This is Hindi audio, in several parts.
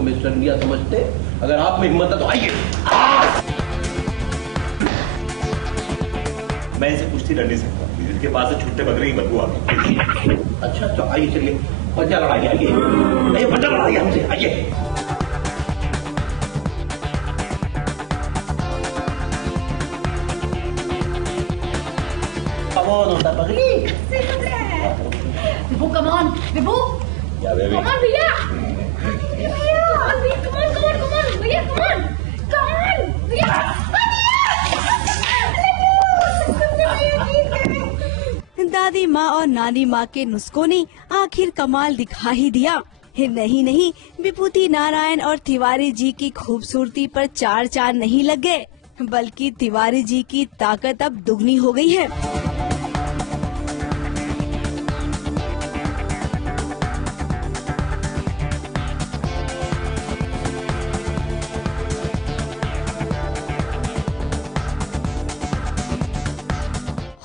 को मिस्टर इंडिया समझते। अगर आप में हिम्मत है तो आइए। मैं इसे कुश्ती लड़ नहीं सकता, इसके पास से छुट्टे बकरे की बदबू आती। अच्छा तो आइए, चलिए पंजा लड़ाइए, आइए पंजा लड़ाइए हमसे, आइए। विभू come on, Vibhu come on भैया, भैया कम ऑन भैया। दादी माँ और नानी माँ के नुस्खों ने आखिर कमाल दिखा ही दिया। नहीं, विभूति नारायण और तिवारी जी की खूबसूरती पर चार चांद नहीं लग गए, बल्कि तिवारी जी की ताकत अब दुगनी हो गई है।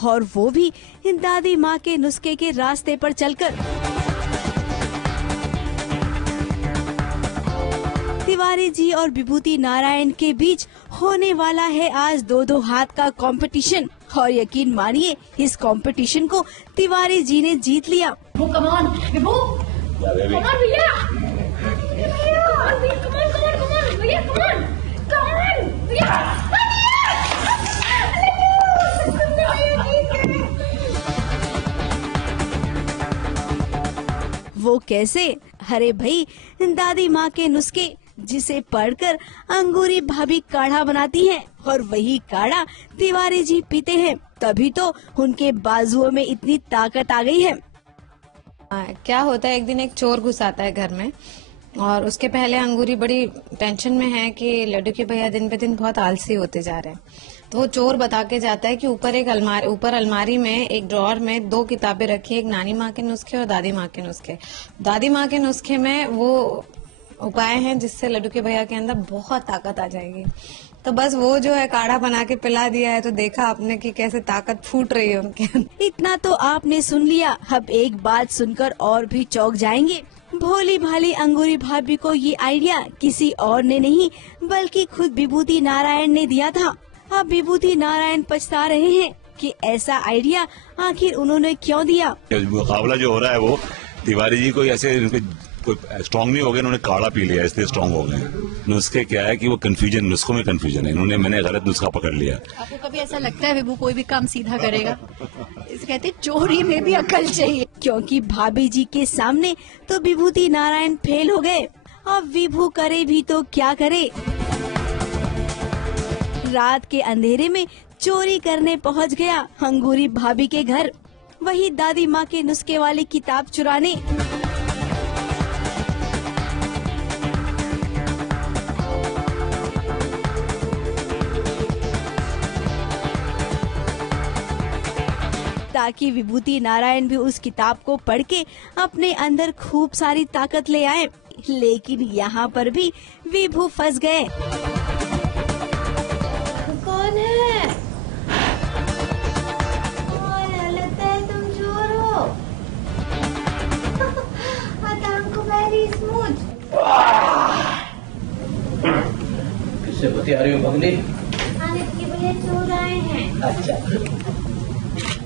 और वो भी दादी माँ के नुस्खे के रास्ते पर चलकर। तिवारी जी और विभूति नारायण के बीच होने वाला है आज दो हाथ का कंपटीशन, और यकीन मानिए इस कंपटीशन को तिवारी जी ने जीत लिया। विभू come on, Vibhu come on भैया, भैया कम ऑन। वो कैसे? अरे भाई, दादी माँ के नुस्खे जिसे पढ़कर अंगूरी भाभी काढ़ा बनाती हैं, और वही काढ़ा तिवारी जी पीते हैं, तभी तो उनके बाजुओं में इतनी ताकत आ गई है। क्या होता है, एक दिन एक चोर घुस आता है घर में, और उसके पहले अंगूरी बड़ी टेंशन में है कि लड्डू के भैया दिन पे दिन बहुत आलसी होते जा रहे हैं। तो वो चोर बता के जाता है कि ऊपर अलमारी में एक ड्रॉअर में 2 किताबें रखी है, एक नानी माँ के नुस्खे और दादी माँ के नुस्खे। दादी माँ के नुस्खे में वो उपाय हैं जिससे लड्डू के भैया के अंदर बहुत ताकत आ जाएगी। तो बस वो जो है काढ़ा बना के पिला दिया है, तो देखा आपने कि कैसे ताकत फूट रही है उनके अंदर। इतना तो आपने सुन लिया, अब एक बात सुनकर और भी चौंक जाएंगे। भोली भाली अंगूरी भाभी को ये आइडिया किसी और ने नहीं बल्कि खुद विभूति नारायण ने दिया था। अब विभूति नारायण पछता रहे हैं कि ऐसा आइडिया आखिर उन्होंने क्यों दिया। मुकाबला जो हो रहा है वो तिवारी जी को ऐसे कोई स्ट्रांग नहीं हो गए, उन्होंने काढ़ा पी लिया इसलिए स्ट्रांग हो गए। नुस्खे क्या है कि वो कंफ्यूजन, नुस्खों में कंफ्यूजन है, मैंने गलत नुस्खा पकड़ लिया। आपको कभी ऐसा लगता है विभू कोई भी काम सीधा करेगा? इसे कहते चोरी में भी अकल चाहिए। क्योंकि भाभी जी के सामने तो विभूति नारायण फेल हो गए, अब विभू करे भी तो क्या करे। रात के अंधेरे में चोरी करने पहुंच गया अंगूरी भाभी के घर, वही दादी माँ के नुस्खे वाली किताब चुराने। ताकि विभूति नारायण भी उस किताब को पढ़ के अपने अंदर खूब सारी ताकत ले आए। लेकिन यहाँ पर भी विभू फंस गए। कौन है? लगता है तुम चोर हो। को वेरी स्मूथ। किससे बतिया रही हो भगनी? के भैया चोर आए हैं। अच्छा,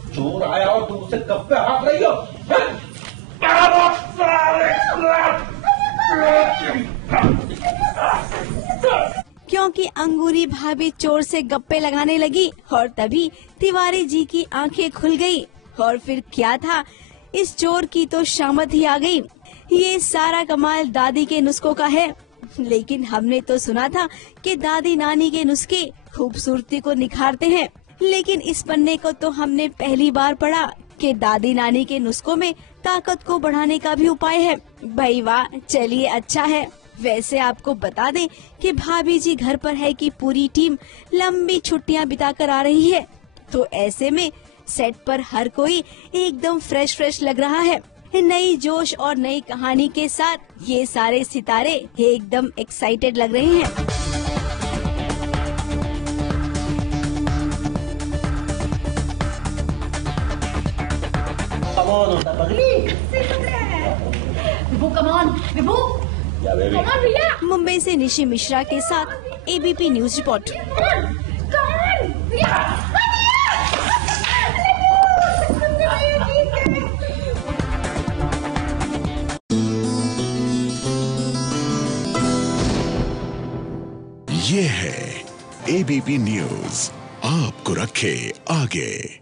चोर आया और तुम उससे कब पे हाथ रही हो? क्योंकि अंगूरी भाभी चोर से गप्पे लगाने लगी और तभी तिवारी जी की आंखें खुल गई। और फिर क्या था, इस चोर की तो शामत ही आ गई। ये सारा कमाल दादी के नुस्खों का है। लेकिन हमने तो सुना था कि दादी नानी के नुस्खे खूबसूरती को निखारते हैं, लेकिन इस पन्ने को तो हमने पहली बार पढ़ा कि दादी नानी के नुस्खों में ताकत को बढ़ाने का भी उपाय है। भाई वाह, चलिए अच्छा है। वैसे आपको बता दें कि भाभी जी घर पर है कि पूरी टीम लंबी छुट्टियां बिताकर आ रही है, तो ऐसे में सेट पर हर कोई एकदम फ्रेश लग रहा है। नई जोश और नई कहानी के साथ ये सारे सितारे एकदम एक्साइटेड लग रहे हैं। Vibhu come on, Vibhu Come on, भैया. मुंबई से निशी मिश्रा के साथ ABP news report. Come on, भैया. ये है एबीपी न्यूज, आपको रखे आगे।